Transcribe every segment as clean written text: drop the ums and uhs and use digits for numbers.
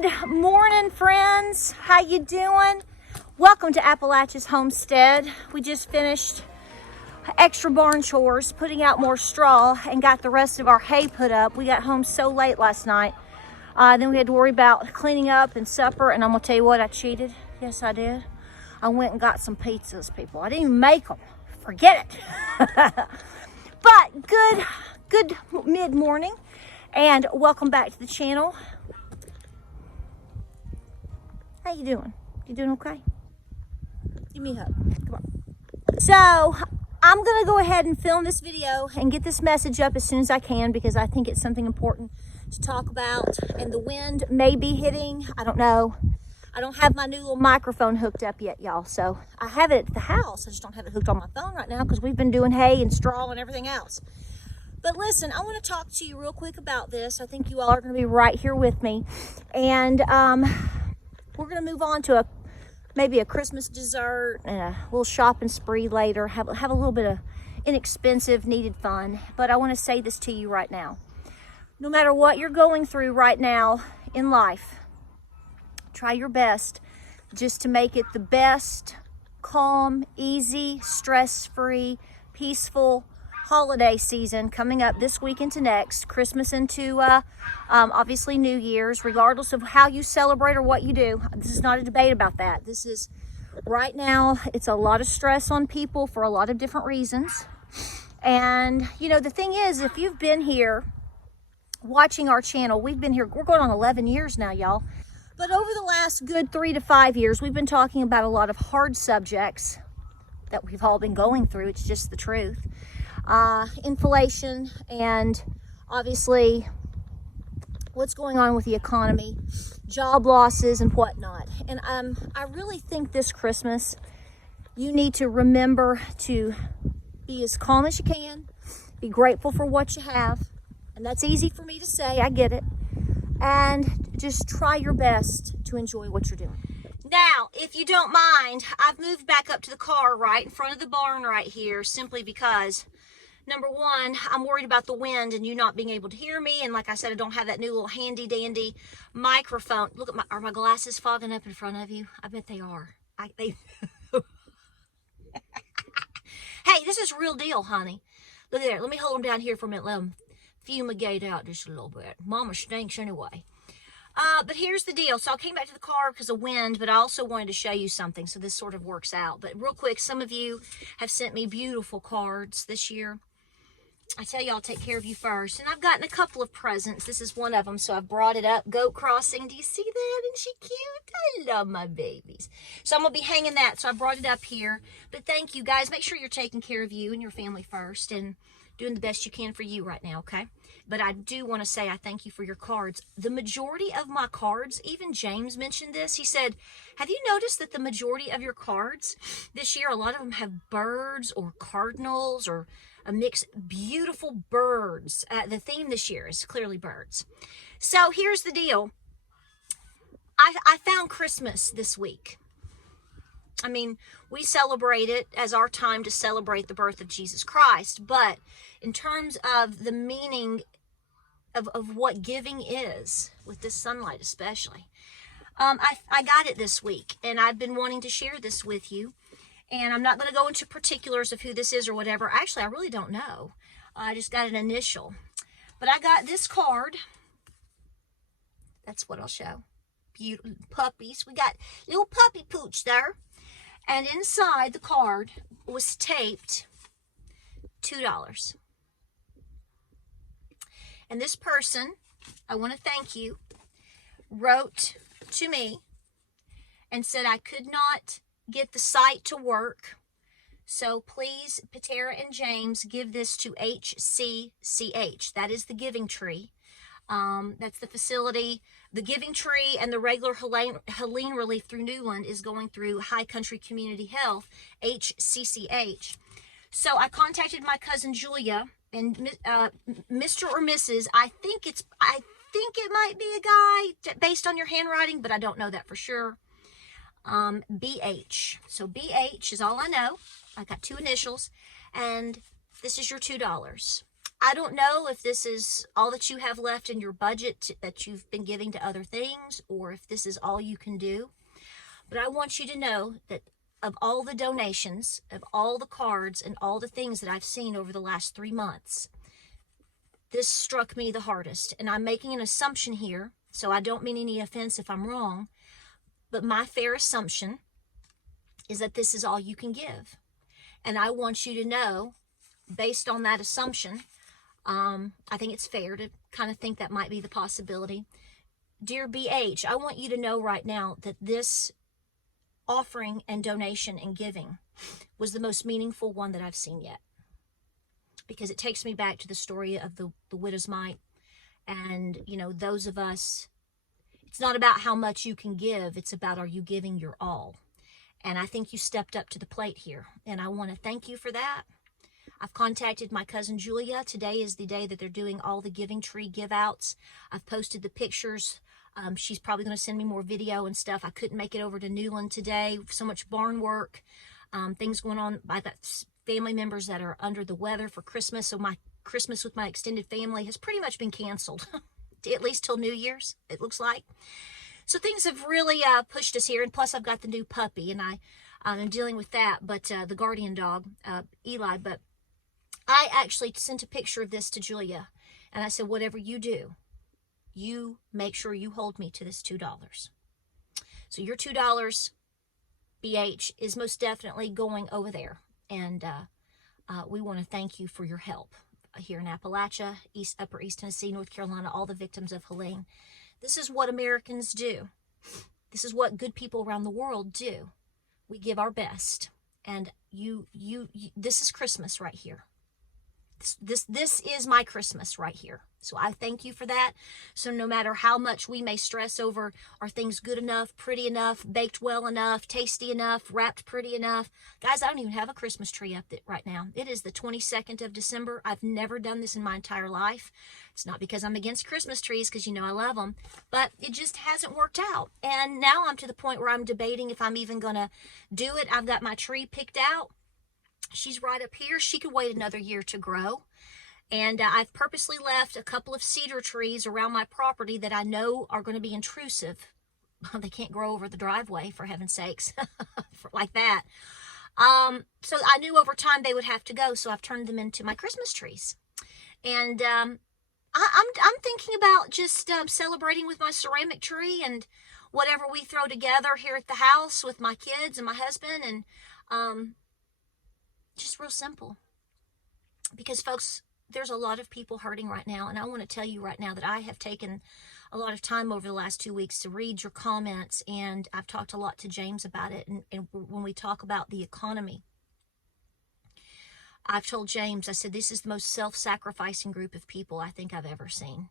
Good morning, friends. How you doing? Welcome to Appalachia's Homestead. We just finished extra barn chores, putting out more straw, and got the rest of our hay put up. We got home so late last night. Then we had to worry about cleaning up and supper, and I'm gonna tell you what, I cheated. Yes, I did. I went and got some pizzas, people. I didn't even make them. Forget it. But good mid-morning, and welcome back to the channel. How you doing? You doing okay? Give me a hug. Come on. So I'm gonna go ahead and film this video and get this message up as soon as I can, because I think it's something important to talk about. And the wind may be hitting, I don't know. I don't have my new little microphone hooked up yet, y'all. So I have it at the house. I just don't have it hooked on my phone right now because we've been doing hay and straw and everything else. But listen, I want to talk to you real quick about this. I think you all are going to be right here with me. And we're going to move on to maybe a Christmas dessert and a little shopping spree later. Have a little bit of inexpensive, needed fun. But I want to say this to you right now. No matter what you're going through right now in life, try your best just to make it the best, calm, easy, stress-free, peaceful holiday season coming up this week into next, Christmas into obviously New Year's, regardless of how you celebrate or what you do. This is not a debate about that. This is, right now, it's a lot of stress on people for a lot of different reasons. And, you know, the thing is, if you've been here watching our channel, we've been here, we're going on 11 years now, y'all. But over the last good 3 to 5 years, we've been talking about a lot of hard subjects that we've all been going through. It's just the truth. Inflation, and obviously what's going on with the economy, job losses and whatnot. And I really think this Christmas, you need to remember to be as calm as you can, be grateful for what you have. And that's easy for me to say, I get it. And just try your best to enjoy what you're doing. Now, if you don't mind, I've moved back up to the car right in front of the barn right here, simply because, number one, I'm worried about the wind and you not being able to hear me. And like I said, I don't have that new little handy dandy microphone. Look at are my glasses fogging up in front of you? I bet they are. Hey, this is real deal, honey. Look at there. Let me hold them down here for a minute. Let them fumigate out just a little bit. Mama stinks anyway. But here's the deal. So I came back to the car because of wind, but I also wanted to show you something. So this sort of works out. But real quick, some of you have sent me beautiful cards this year. I tell you, I'll take care of you first. And I've gotten a couple of presents. This is one of them, so I've brought it up. Goat crossing. Do you see that? Isn't she cute? I love my babies. So I'm going to be hanging that, so I brought it up here. But thank you, guys. Make sure you're taking care of you and your family first and doing the best you can for you right now, okay? But I do want to say I thank you for your cards. The majority of my cards, even James mentioned this. He said, have you noticed that the majority of your cards this year, a lot of them have birds or cardinals or a mix, beautiful birds. The theme this year is clearly birds. So here's the deal. I found Christmas this week. I mean, we celebrate it as our time to celebrate the birth of Jesus Christ. But in terms of the meaning of what giving is, with this sunlight especially, I got it this week. And I've been wanting to share this with you. And I'm not going to go into particulars of who this is or whatever. Actually, I really don't know. I just got an initial. But I got this card. That's what I'll show. Beautiful puppies. We got little puppy pooch there. And inside the card was taped $2. And this person, I want to thank you, wrote to me and said I could not get the site to work. So please, Patara and James, give this to HCCH. That is the Giving Tree. That's the facility. The Giving Tree and the regular Helene Relief through Newland is going through High Country Community Health, HCCH. So I contacted my cousin Julia, and Mr. or Mrs. I think it might be a guy based on your handwriting, but I don't know that for sure. BH. So BH is all I know. I got 2 initials, and this is your $2. I don't know if this is all that you have left in your budget that you've been giving to other things, or if this is all you can do. But I want you to know that of all the donations, of all the cards, and all the things that I've seen over the last 3 months, this struck me the hardest. And I'm making an assumption here, so I don't mean any offense if I'm wrong, but my fair assumption is that this is all you can give. And I want you to know, based on that assumption, I think it's fair to kind of think that might be the possibility. Dear BH, I want you to know right now that this offering and donation and giving was the most meaningful one that I've seen yet. Because it takes me back to the story of the widow's mite. And, you know, those of us, it's not about how much you can give. It's about, are you giving your all? And I think you stepped up to the plate here. And I want to thank you for that. I've contacted my cousin Julia. Today is the day that they're doing all the Giving Tree give outs. I've posted the pictures. She's probably going to send me more video and stuff. I couldn't make it over to Newland today. So much barn work. Things going on. I've got family members that are under the weather for Christmas. So my Christmas with my extended family has pretty much been canceled. At least till New Year's, it looks like. So things have really pushed us here. And plus I've got the new puppy. And I'm dealing with that. But the guardian dog, Eli. But I actually sent a picture of this to Julia, and I said, whatever you do, you make sure you hold me to this $2. So your $2, BH, is most definitely going over there. And we want to thank you for your help here in Appalachia, Upper East Tennessee, North Carolina, all the victims of Helene. This is what Americans do. This is what good people around the world do. We give our best. And this is Christmas right here. This is my Christmas right here. So I thank you for that. So no matter how much we may stress over, are things good enough, pretty enough, baked well enough, tasty enough, wrapped pretty enough? Guys, I don't even have a Christmas tree up right now. It is the 22nd of December. I've never done this in my entire life. It's not because I'm against Christmas trees, because you know I love them, but it just hasn't worked out. And now I'm to the point where I'm debating if I'm even going to do it. I've got my tree picked out. She's right up here. She could wait another year to grow. And I've purposely left a couple of cedar trees around my property that I know are going to be intrusive. They can't grow over the driveway, for heaven's sakes, like that. So I knew over time they would have to go, so I've turned them into my Christmas trees. And I'm thinking about just celebrating with my ceramic tree and whatever we throw together here at the house with my kids and my husband, and just real simple. Because folks, there's a lot of people hurting right now, and I want to tell you right now that I have taken a lot of time over the last 2 weeks to read your comments, and I've talked a lot to James about it. And when we talk about the economy, I've told James, I said, this is the most self-sacrificing group of people I think I've ever seen.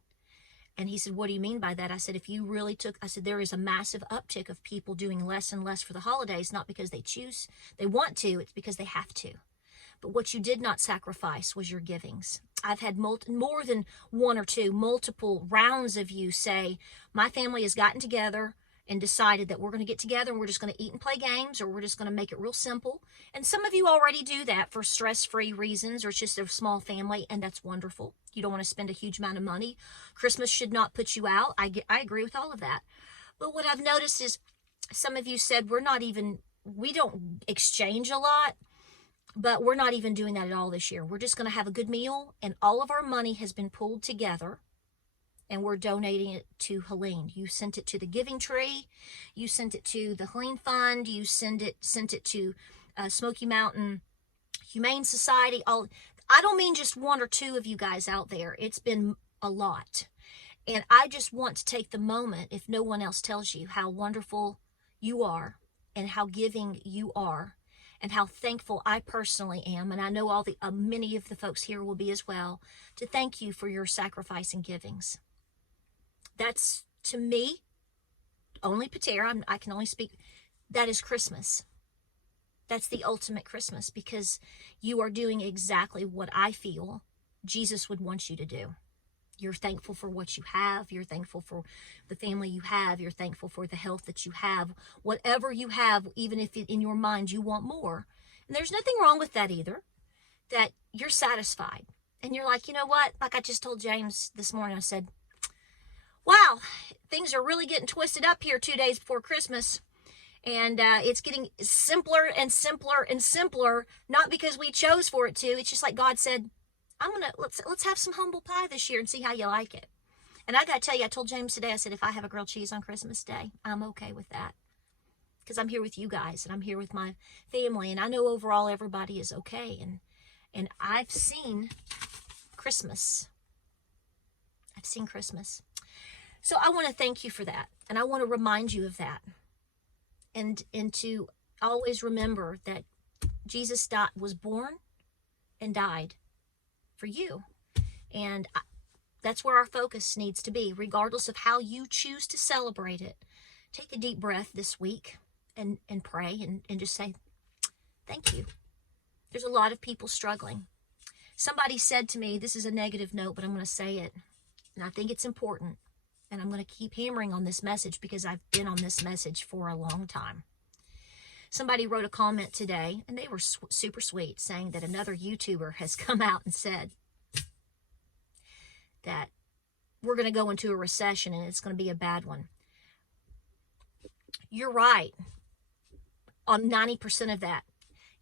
And he said, what do you mean by that? I said, if you really took, I said, there is a massive uptick of people doing less and less for the holidays, not because they choose, they want to, it's because they have to. But what you did not sacrifice was your givings. I've had more than one or two, multiple rounds of you say, my family has gotten together and decided that we're going to get together and we're just going to eat and play games, or we're just going to make it real simple. And some of you already do that for stress-free reasons, or it's just a small family, and that's wonderful. You don't want to spend a huge amount of money. Christmas should not put you out. I agree with all of that. But what I've noticed is some of you said we don't exchange a lot. But we're not even doing that at all this year. We're just going to have a good meal, and all of our money has been pulled together, and we're donating it to Helene. You sent it to the Giving Tree. You sent it to the Helene Fund. You sent it to Smoky Mountain Humane Society. I don't mean just one or two of you guys out there. It's been a lot. And I just want to take the moment, if no one else tells you, how wonderful you are and how giving you are, and how thankful I personally am, and I know all the many of the folks here will be as well, to thank you for your sacrifice and givings. That's, to me, only Patara, I can only speak, that is Christmas. That's the ultimate Christmas, because you are doing exactly what I feel Jesus would want you to do. You're thankful for what you have. You're thankful for the family you have. You're thankful for the health that you have. Whatever you have, even if in your mind you want more. And there's nothing wrong with that either, that you're satisfied. And you're like, you know what? Like I just told James this morning, I said, wow, things are really getting twisted up here 2 days before Christmas. And it's getting simpler and simpler and simpler, not because we chose for it to. It's just like God said, let's have some humble pie this year and see how you like it. And I got to tell you, I told James today, I said, if I have a grilled cheese on Christmas Day, I'm okay with that. Because I'm here with you guys and I'm here with my family. And I know overall everybody is okay. And I've seen Christmas. I've seen Christmas. So I want to thank you for that. And I want to remind you of that. And to always remember that Jesus was born and died for you. And that's where our focus needs to be, regardless of how you choose to celebrate it. Take a deep breath this week and pray and just say, thank you. There's a lot of people struggling. Somebody said to me, this is a negative note, but I'm going to say it. And I think it's important. And I'm going to keep hammering on this message because I've been on this message for a long time. Somebody wrote a comment today, and they were super sweet, saying that another YouTuber has come out and said that we're going to go into a recession and it's going to be a bad one. You're right. On 90% of that,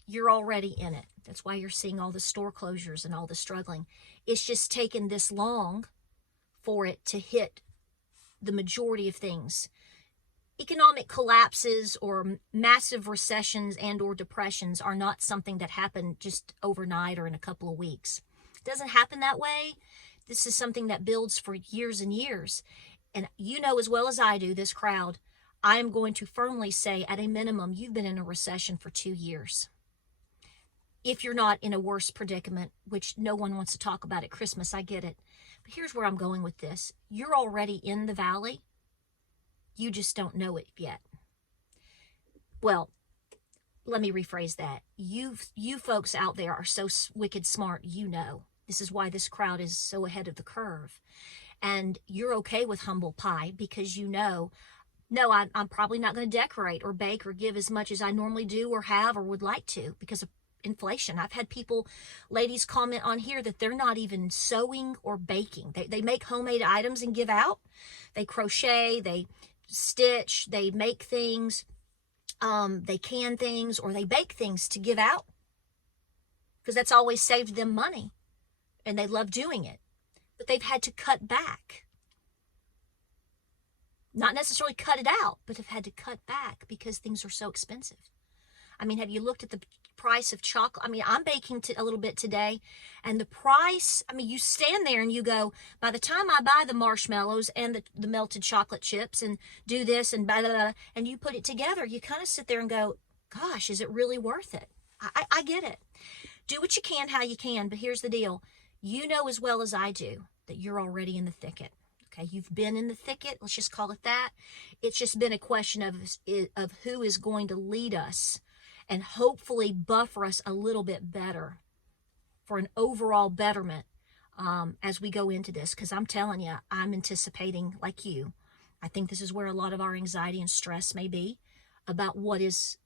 you're already in it. That's why you're seeing all the store closures and all the struggling. It's just taken this long for it to hit the majority of things. Economic collapses or massive recessions and or depressions are not something that happen just overnight or in a couple of weeks. It doesn't happen that way. This is something that builds for years and years. And you know as well as I do, this crowd, I am going to firmly say at a minimum, you've been in a recession for 2 years. If you're not in a worse predicament, which no one wants to talk about at Christmas, I get it. But here's where I'm going with this. You're already in the valley. You just don't know it yet. Well, let me rephrase that. You folks out there are so wicked smart, you know. This is why this crowd is so ahead of the curve. And you're okay with humble pie because you know, no, I'm probably not going to decorate or bake or give as much as I normally do or have or would like to because of inflation. I've had ladies comment on here that they're not even sewing or baking. They make homemade items and give out. They crochet, they stitch, they make things, they can things, or they bake things to give out because that's always saved them money and they love doing it. But they've had to cut back. Not necessarily cut it out, but have had to cut back because things are so expensive. I mean, have you looked at the price of chocolate? I mean, I'm baking a little bit today, and the price, I mean, you stand there and you go, by the time I buy the marshmallows and the melted chocolate chips and do this and blah, blah, blah, and you put it together, you kind of sit there and go, gosh, is it really worth it? I get it. Do what you can, how you can, but here's the deal. You know as well as I do that you're already in the thicket. Okay, you've been in the thicket. Let's just call it that. It's just been a question of who is going to lead us and hopefully buffer us a little bit better for an overall betterment as we go into this. Because I'm telling you, I'm anticipating, like you, I think this is where a lot of our anxiety and stress may be about what is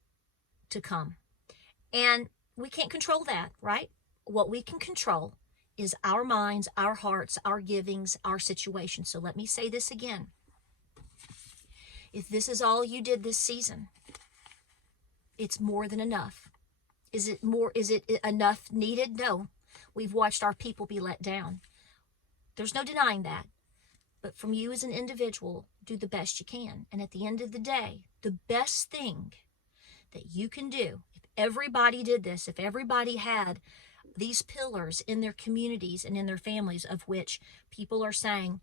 to come. And we can't control that, right? What we can control is our minds, our hearts, our givings, our situation. So let me say this again. If this is all you did this season, it's more than enough. Is it enough needed? No. We've watched our people be let down. There's no denying that. But from you as an individual, do the best you can. And at the end of the day, the best thing that you can do, if everybody did this, if everybody had these pillars in their communities and in their families, of which people are saying,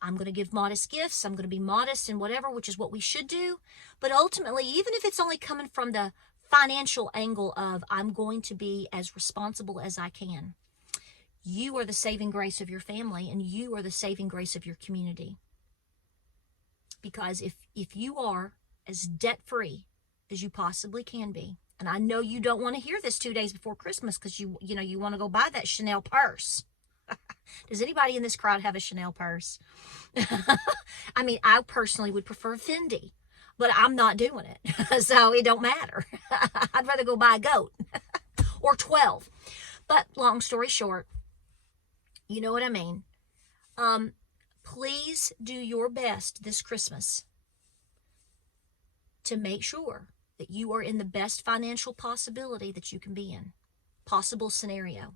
I'm going to give modest gifts, I'm going to be modest and whatever, which is what we should do. But ultimately, even if it's only coming from the financial angle of I'm going to be as responsible as I can, you are the saving grace of your family and you are the saving grace of your community. Because if you are as debt-free as you possibly can be, and I know you don't want to hear this 2 days before Christmas because you want to go buy that Chanel purse. Does anybody in this crowd have a Chanel purse? I mean, I personally would prefer Fendi, but I'm not doing it. So it don't matter. I'd rather go buy a goat or 12. But long story short, You know what I mean? Please do your best this Christmas to make sure that you are in the best financial possibility that you can be in. Possible scenario.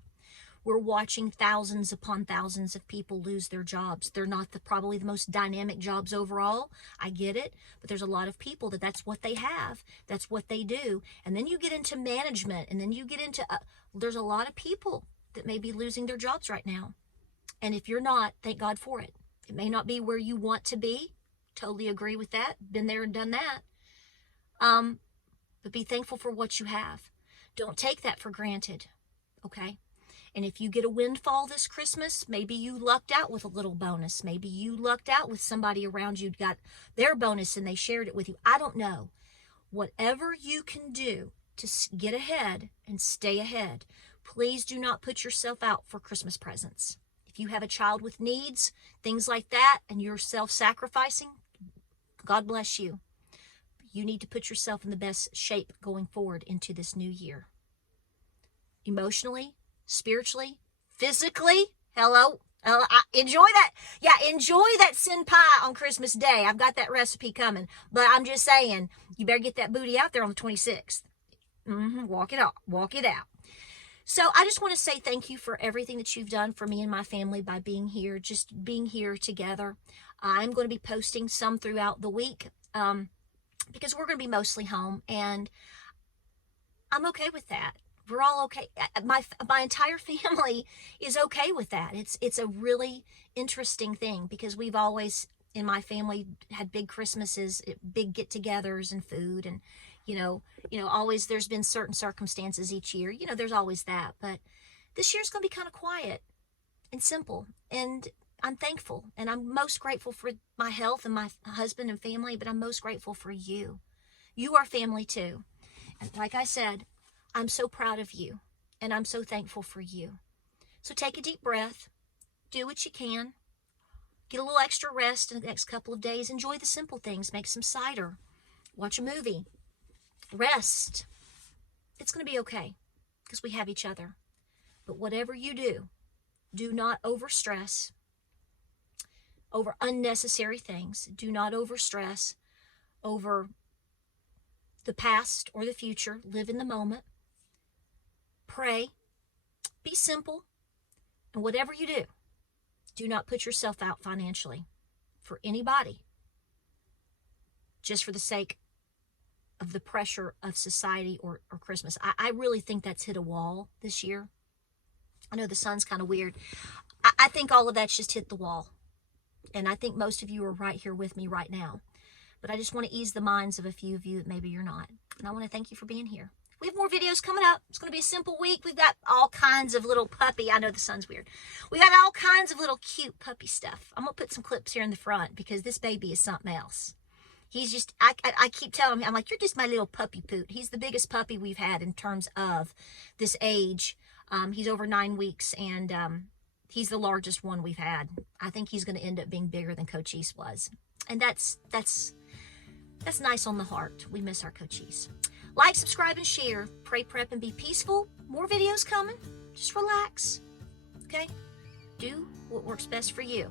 We're watching thousands upon thousands of people lose their jobs. They're not probably the most dynamic jobs overall. I get it. But there's a lot of people that's what they have. That's what they do. And then you get into management. And then you get into, there's a lot of people that may be losing their jobs right now. And if you're not, thank God for it. It may not be where you want to be. Totally agree with that. Been there and done that. But be thankful for what you have. Don't take that for granted. Okay? And if you get a windfall this Christmas, maybe you lucked out with a little bonus. Maybe you lucked out with somebody around you got their bonus and they shared it with you. I don't know. Whatever you can do to get ahead and stay ahead, please do not put yourself out for Christmas presents. If you have a child with needs, things like that, and you're self-sacrificing, God bless you. You need to put yourself in the best shape going forward into this new year. Emotionally, spiritually, physically. Hello. Enjoy that. Yeah, enjoy that sin pie on Christmas Day. I've got that recipe coming. But I'm just saying, you better get that booty out there on the 26th. Walk it out. Walk it out. So I just want to say thank you for everything that you've done for me and my family by being here, just being here together. I'm going to be posting some throughout the week because we're going to be mostly home, and I'm okay with that. We're all okay. My entire family is okay with that. It's a really interesting thing because we've always in my family had big Christmases, big get-togethers and food, and always there's been certain circumstances each year. There's always that, but this year's going to be kind of quiet and simple, and I'm thankful, and I'm most grateful for my health and my husband and family, but I'm most grateful for you. You are family too, and like I said, I'm so proud of you, and I'm so thankful for you. So take a deep breath, do what you can, get a little extra rest in the next couple of days, enjoy the simple things, make some cider, watch a movie, rest. It's going to be okay because we have each other. But whatever you do, do not overstress over unnecessary things. Do not overstress over the past or the future. Live in the moment. Pray, be simple, and whatever you do, do not put yourself out financially for anybody just for the sake of the pressure of society or Christmas. I really think that's hit a wall this year. I know the sun's kind of weird. I think all of that's just hit the wall, and I think most of you are right here with me right now. But I just want to ease the minds of a few of you that maybe you're not. And I want to thank you for being here. We have more videos coming up. It's going to be a simple week. We've got all kinds of little puppy. I know the sun's weird. We got all kinds of little cute puppy stuff. I'm going to put some clips here in the front because this baby is something else. He's just, I keep telling him, I'm like, you're just my little puppy poot. He's the biggest puppy we've had in terms of this age. He's over 9 weeks, and he's the largest one we've had. I think he's going to end up being bigger than Cochise was. And that's nice on the heart. We miss our Cochise. Like, subscribe, and share. Pray, prep, and be peaceful. More videos coming. Just relax. Okay? Do what works best for you.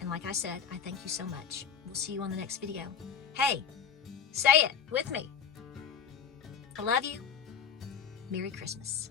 And like I said, I thank you so much. We'll see you on the next video. Hey, say it with me. I love you. Merry Christmas.